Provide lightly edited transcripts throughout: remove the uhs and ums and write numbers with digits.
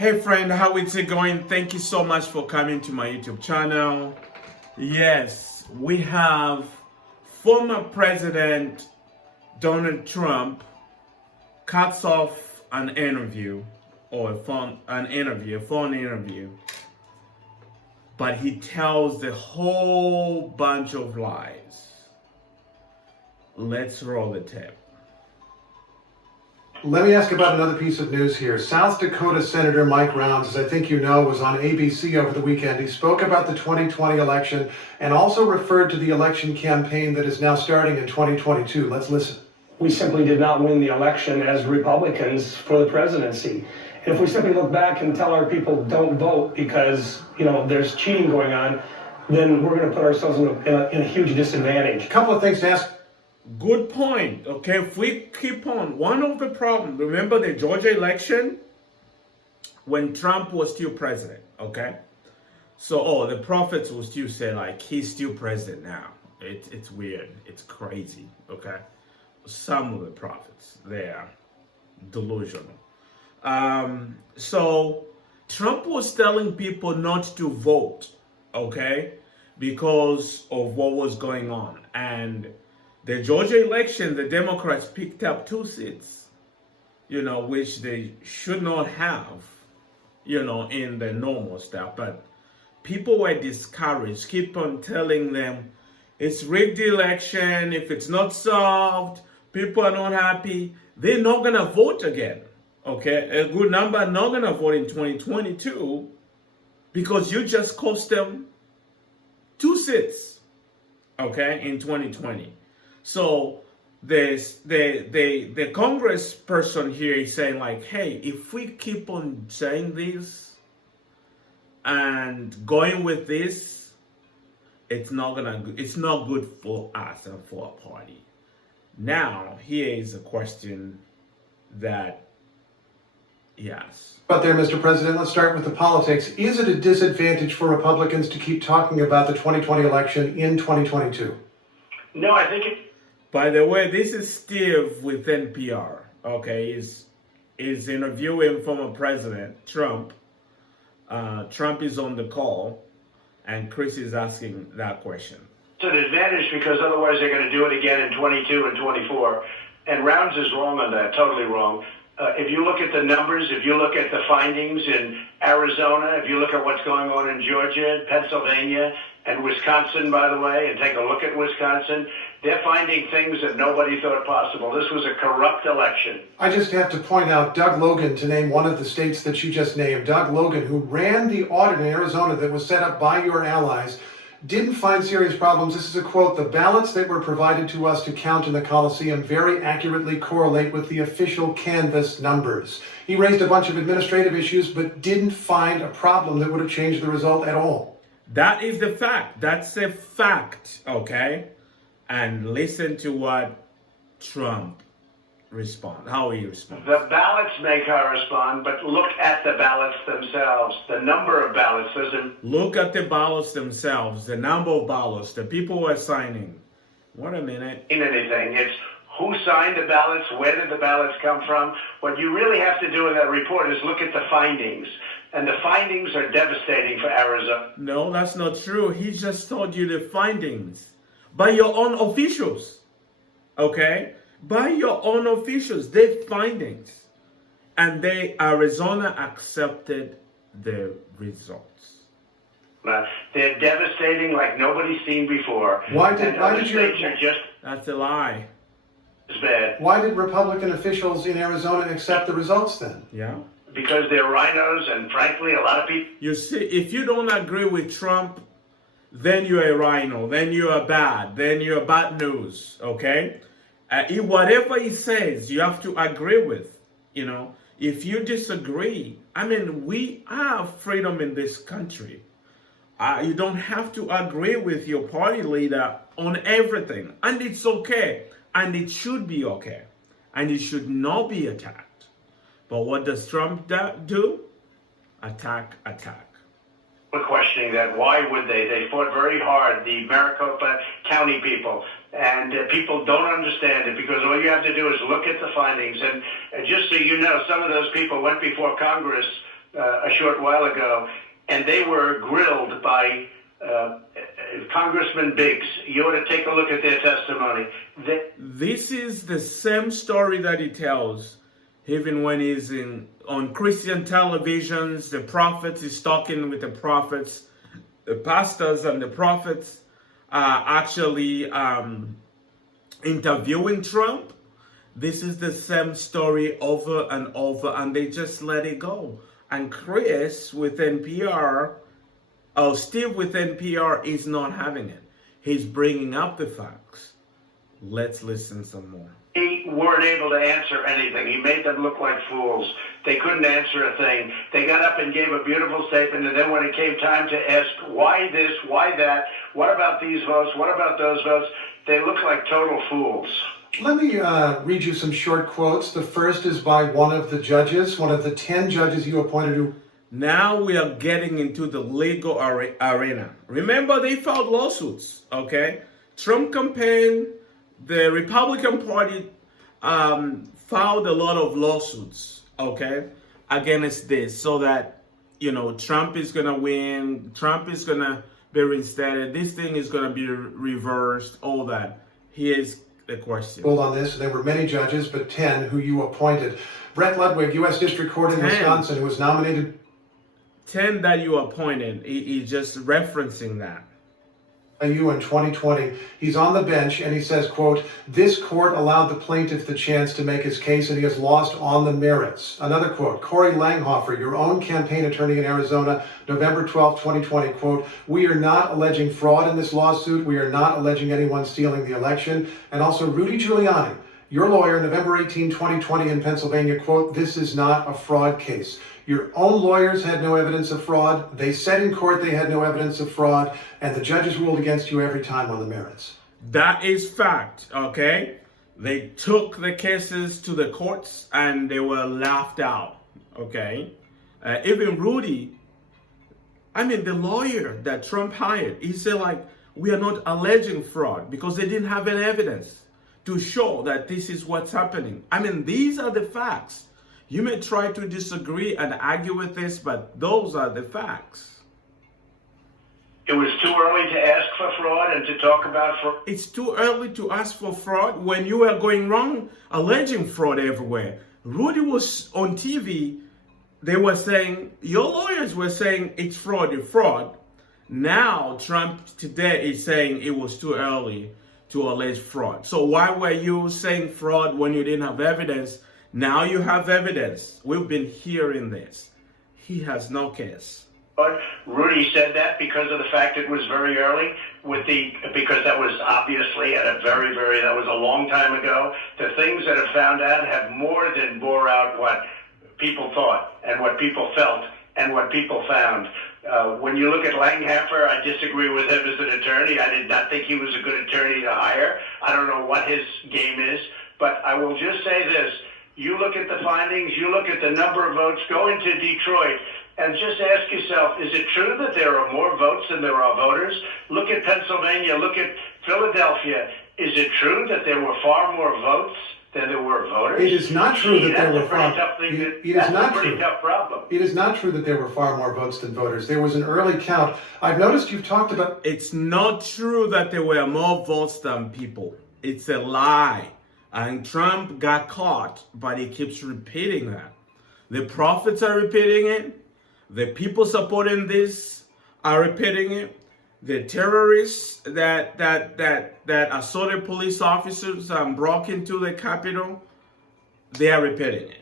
Hey friend, how is it going? Thank you so much for coming to my YouTube channel. Yes, we have former President Donald Trump cuts off an interview or a phone interview, but he tells the whole bunch of lies. Let's roll the tape. Let me ask about another piece of news here. South Dakota Senator Mike Rounds, as I think you know, was on ABC over the weekend. He spoke about the 2020 election and also referred to the election campaign that is now starting in 2022. Let's listen. We simply did not win the election as Republicans for the presidency. And if we simply look back and tell our people don't vote because, there's cheating going on, then we're going to put ourselves in a huge disadvantage. A couple of things to ask. Good point. Okay, if we keep on, one of the problems, remember the Georgia election when Trump was still president, okay? So, the prophets will still say, like, he's still president now. It's weird. It's crazy, okay? Some of the prophets, they are delusional. So, Trump was telling people not to vote, okay? Because of what was going on. And the Georgia election, the Democrats picked up 2 seats, which they should not have, in the normal stuff. But people were discouraged, keep on telling them it's rigged election. If it's not solved, people are not happy. They're not going to vote again. Okay, a good number are not going to vote in 2022 because you just cost them 2 seats, okay, in 2020. So the Congress person here is saying, like, hey, if we keep on saying this and going with this, it's not good for us and for our party. Now, here is a question that, yes. But there, Mr. President, let's start with the politics. Is it a disadvantage for Republicans to keep talking about the 2020 election in 2022? No, I think it. By the way, this is Steve with NPR. Okay, he's interviewing former President Trump. Trump is on the call, and Chris is asking that question. It's an advantage because otherwise they're going to do it again in 22 and 24. And Rounds is wrong on that, totally wrong. If you look at the numbers, if you look at the findings in Arizona, if you look at what's going on in Georgia, Pennsylvania, and Wisconsin, by the way, and take a look at Wisconsin, they're finding things that nobody thought possible. This was a corrupt election. I just have to point out Doug Logan, to name one of the states that you just named. Doug Logan, who ran the audit in Arizona that was set up by your allies, didn't find serious problems. This is a quote: "The ballots that were provided to us to count in the Coliseum very accurately correlate with the official canvass numbers." He raised a bunch of administrative issues, but didn't find a problem that would have changed the result at all. That is the fact. That's a fact, okay? And listen to what Trump how he responds. The ballots make her respond, but look at the ballots themselves. The number of ballots doesn't... Look at the ballots themselves, the number of ballots, the people who are signing. Wait a minute. ...in anything. It's who signed the ballots, where did the ballots come from. What you really have to do in that report is look at the findings. And the findings are devastating for Arizona. No, that's not true. He just told you the findings by your own officials, okay? By your own officials, their findings. And Arizona accepted the results. They're devastating like nobody's seen before. That's a lie. It's bad. Why did Republican officials in Arizona accept the results then? Yeah. Because they're rhinos, and frankly, a lot of people... You see, if you don't agree with Trump, then you're a rhino, then you're bad, then you're bad news, okay? Whatever he says, you have to agree with, If you disagree, we have freedom in this country. You don't have to agree with your party leader on everything. And it's okay. And it should be okay. And it should not be attacked. But what does Trump do? Attack. We're questioning that. Why would they? They fought very hard, the Maricopa County people. And people don't understand it because all you have to do is look at the findings. And just so you know, some of those people went before Congress a short while ago, and they were grilled by Congressman Biggs. You ought to take a look at their testimony. This is the same story that he tells, even when he's on Christian televisions. The prophets, he's talking with the prophets. The pastors and the prophets are actually interviewing Trump. This is the same story over and over, and they just let it go. And Chris with NPR, Steve with NPR is not having it. He's bringing up the facts. Let's listen some more. He weren't able to answer anything. He made them look like fools. They couldn't answer a thing. They got up and gave a beautiful statement, and then when it came time to ask why this, why that, what about these votes, what about those votes, they looked like total fools. Let me read you some short quotes. The first is by one of the judges, one of the 10 judges you appointed who... Now we are getting into the legal arena. Remember, they filed lawsuits, okay? Trump campaign, the Republican Party filed a lot of lawsuits, okay, against this, so that, you know, Trump is going to win, Trump is going to be reinstated, this thing is going to be reversed, all that. Here's the question. Hold on this. There were many judges, but 10 who you appointed. Brett Ludwig, U.S. District Court in 10. Wisconsin, who was nominated... 10 that you appointed, he's just referencing that. You in 2020, he's on the bench and he says, quote, this court allowed the plaintiff the chance to make his case and he has lost on the merits. Another quote, Corey Langhofer, your own campaign attorney in Arizona, November 12, 2020, quote, we are not alleging fraud in this lawsuit. We are not alleging anyone stealing the election. And also Rudy Giuliani, your lawyer, November 18, 2020 in Pennsylvania, quote, this is not a fraud case. Your own lawyers had no evidence of fraud. They said in court they had no evidence of fraud, and the judges ruled against you every time on the merits. That is fact, okay? They took the cases to the courts and they were laughed out, okay? Even Rudy, the lawyer that Trump hired, he said, like, we are not alleging fraud because they didn't have any evidence to show that this is what's happening. These are the facts. You may try to disagree and argue with this, but those are the facts. It was too early to ask for fraud and to talk about fraud. It's too early to ask for fraud when you are going wrong, alleging fraud everywhere. Rudy was on TV. They were saying, your lawyers were saying it's fraud, it's fraud. Now, Trump today is saying it was too early to allege fraud. So why were you saying fraud when you didn't have evidence? Now you have evidence. We've been hearing this. He has no case. Rudy said that because of the fact it was very early, because that was obviously at a that was a long time ago. The things that have found out have more than bore out what people thought and what people felt and what people found. When you look at Langhofer, I disagree with him as an attorney. I did not think he was a good attorney to hire. I don't know what his game is, but I will just say this. You look at the findings, you look at the number of votes, go into Detroit and just ask yourself, is it true that there are more votes than there are voters? Look at Pennsylvania, look at Philadelphia. Is it true that there were far more votes than there were voters? It is not true that there were far. That's a pretty tough problem. It is not true that there were far more votes than voters. There was an early count. I've noticed you've talked about... It's not true that there were more votes than people. It's a lie. And Trump got caught, but he keeps repeating that. The prophets are repeating it. The people supporting this are repeating it. The terrorists that assaulted police officers and broke into the Capitol, they are repeating it.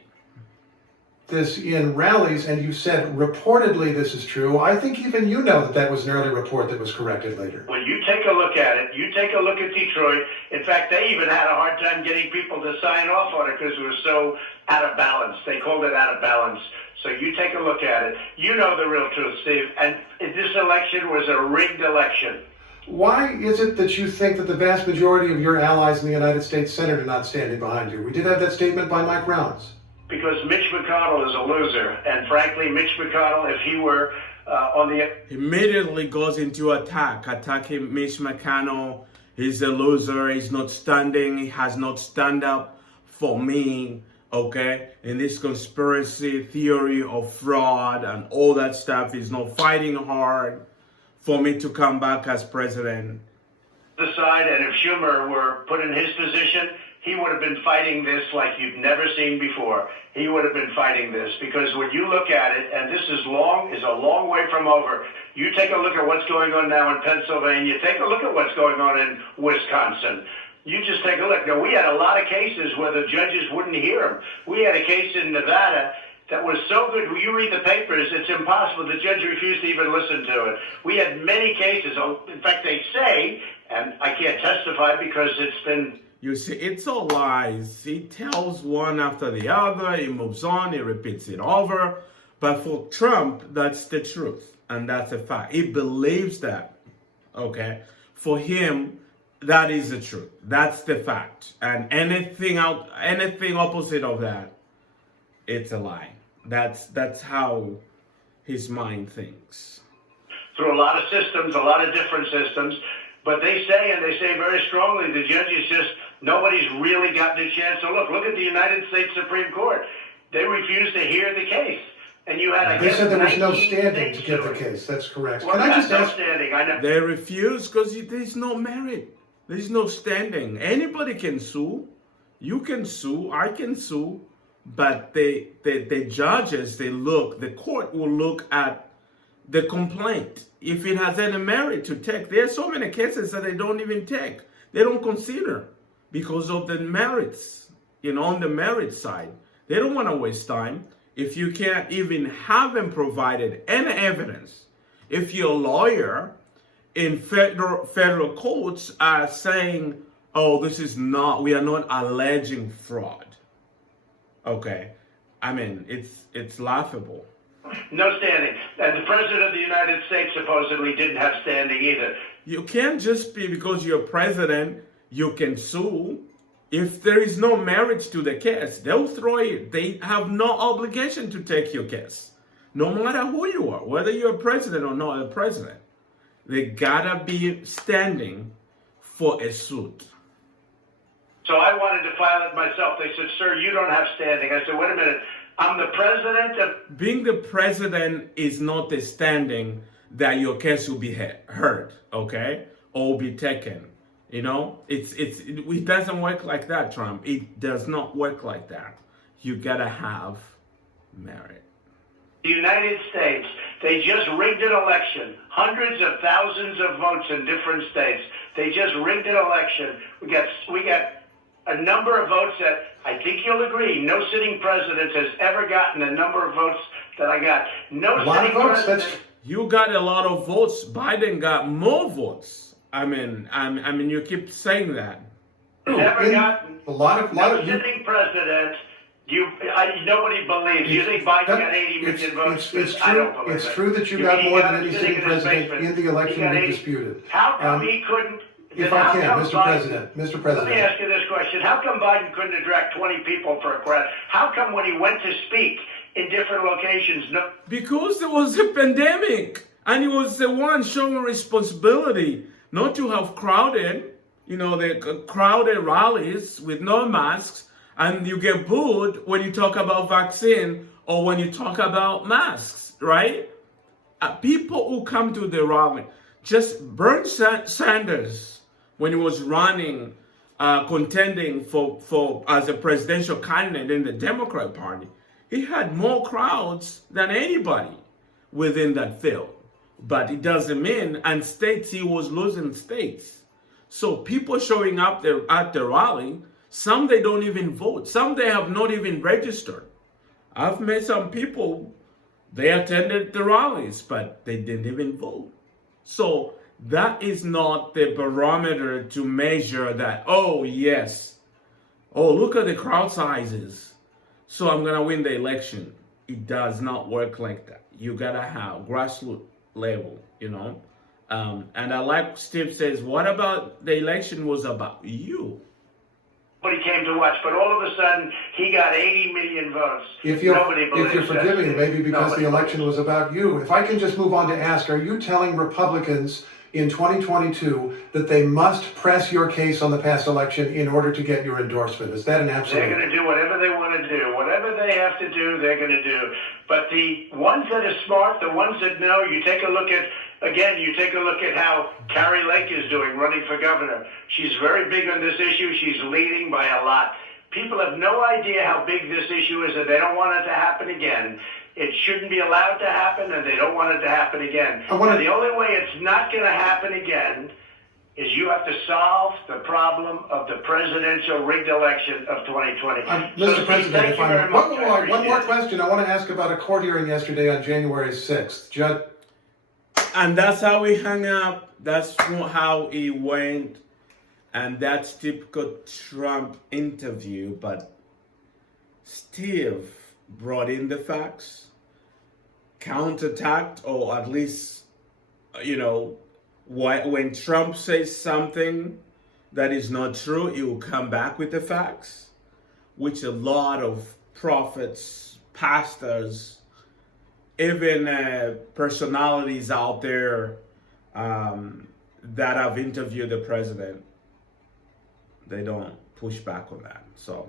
This in rallies, and you said reportedly this is true. I think even you know that that was an early report that was corrected later. Well, you take a look at it. You take a look at Detroit. In fact, they even had a hard time getting people to sign off on it because it was so out of balance. They called it out of balance. So you take a look at it. You know the real truth, Steve. And this election was a rigged election. Why is it that you think that the vast majority of your allies in the United States Senate are not standing behind you? We did have that statement by Mike Rounds. Because Mitch McConnell is a loser. And frankly, Mitch McConnell, if he were on the... Immediately goes into attacking Mitch McConnell. He's a loser. He's not standing. He has not stand up for me. okay? And this conspiracy theory of fraud and all that stuff is not fighting hard for me to come back as president. The side, and if Schumer were put in his position, he would have been fighting this like you've never seen before. He would have been fighting this because when you look at it, and this is a long way from over. You take a look at what's going on now in Pennsylvania. Take a look at what's going on in Wisconsin. You just take a look. Now, we had a lot of cases where the judges wouldn't hear them. We had a case in Nevada that was so good. When you read the papers, it's impossible. The judge refused to even listen to it. We had many cases. In fact, they say, and I can't testify because it's been... You see, it's all lies. He tells one after the other. He moves on. He repeats it over. But for Trump, that's the truth. And that's a fact. He believes that. Okay? For him, that is the truth. That's the fact. And anything opposite of that, it's a lie. That's how his mind thinks. Through a lot of systems, a lot of different systems. But they say, and they say very strongly, the judges just, nobody's really gotten a chance to look. Look at the United States Supreme Court. They refused to hear the case. And you had, I They guess, said there was no standing to states get do the it. case. That's correct. Well, Can I just no ask? standing. I know. They refuse because there's no merit. There's no standing. Anybody can sue. You can sue. I can sue. But the judges, the court will look at the complaint. If it has any merit to take. There are so many cases that they don't even take. They don't consider because of the merits, on the merit side. They don't want to waste time. If you can't even have them provided any evidence, if your lawyer in federal courts are saying, oh, we are not alleging fraud. Okay. I mean, it's laughable. No standing. And the President of the United States supposedly didn't have standing either. You can't just be because you're president, you can sue. If there is no merit to the case, they'll throw it. They have no obligation to take your case. No matter who you are, whether you're a president or not a president, they gotta be standing for a suit. So I wanted to file it myself. They said, sir, you don't have standing. I said, wait a minute. I'm the president of... Being the president is not the standing that your case will be heard, okay? Or will be taken. It doesn't work like that, Trump. It does not work like that. You gotta have merit. The United States, they just rigged an election. Hundreds of thousands of votes in different states. They just rigged an election. We got a number of votes that I think you'll agree, no sitting president has ever gotten the number of votes that I got. No sitting president. You got a lot of votes. Biden got more votes. I mean, you keep saying that. Never gotten a lot of sitting president. Nobody believes. You think Biden got 80 million votes? It's true. I don't believe It's it. true that you You got mean he more got than him any sitting sitting in his president basement? in the election He got we 80. disputed. How come he couldn't? If how I can, come Mr. Biden- President, Mr. Let me President. ask you this question. How come Biden couldn't attract 20 people for a crowd? How come when he went to speak in different locations, no? Because there was a pandemic. And he was the one showing responsibility not to have the crowded rallies with no masks. And you get booed when you talk about vaccine or when you talk about masks, right? People who come to the rally, just Bernie Sanders, when he was running, contending for as a presidential candidate in the Democrat Party, he had more crowds than anybody within that field. But it doesn't mean, and states, he was losing states. So people showing up there at the rally, some they don't even vote. Some they have not even registered. I've met some people, they attended the rallies, but they didn't even vote. So that is not the barometer to measure that, oh yes, oh look at the crowd sizes, so I'm gonna win the election. It does not work like that. You gotta have grassroots level, and I like Steve says, what about the election was about you? Nobody came to watch, but all of a sudden he got 80 million votes. If you're believes forgiving, that. maybe because Nobody the election was about you. If I can just move on to ask, are you telling Republicans in 2022 that they must press your case on the past election in order to get your endorsement. Is that an absolute? They're going to do whatever they want to do. Whatever they have to do, they're going to do. But the ones that are smart, the ones that know, you take a look at, again, you take a look at how Carrie Lake is doing, running for governor. She's very big on this issue. She's leading by a lot. People have no idea how big this issue is, and they don't want it to happen again. It shouldn't be allowed to happen, and they don't want it to happen again. And the only way it's not going to happen again is you have to solve the problem of the presidential rigged election of 2020. Mr. President, if I'm one more question. I want to ask about a court hearing yesterday on January 6th. Judge. And that's how we hung up. That's how it went. And that's typical Trump interview. But Steve brought in the facts, counterattacked, or at least, when Trump says something that is not true, he will come back with the facts, which a lot of prophets, pastors, even personalities out there that have interviewed the president, they don't push back on that. So,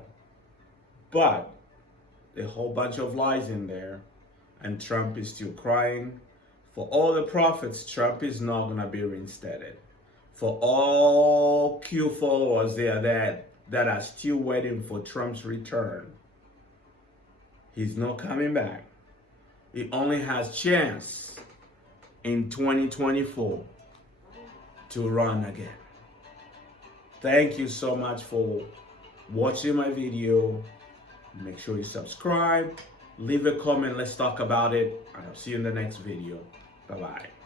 but a whole bunch of lies in there, and Trump is still crying. For all the prophets, Trump is not going to be reinstated. For all Q followers there that are still waiting for Trump's return, he's not coming back. He only has chance in 2024 to run again. Thank you so much for watching my video. Make sure you subscribe, leave a comment, let's talk about it, and I'll see you in the next video. Bye-bye.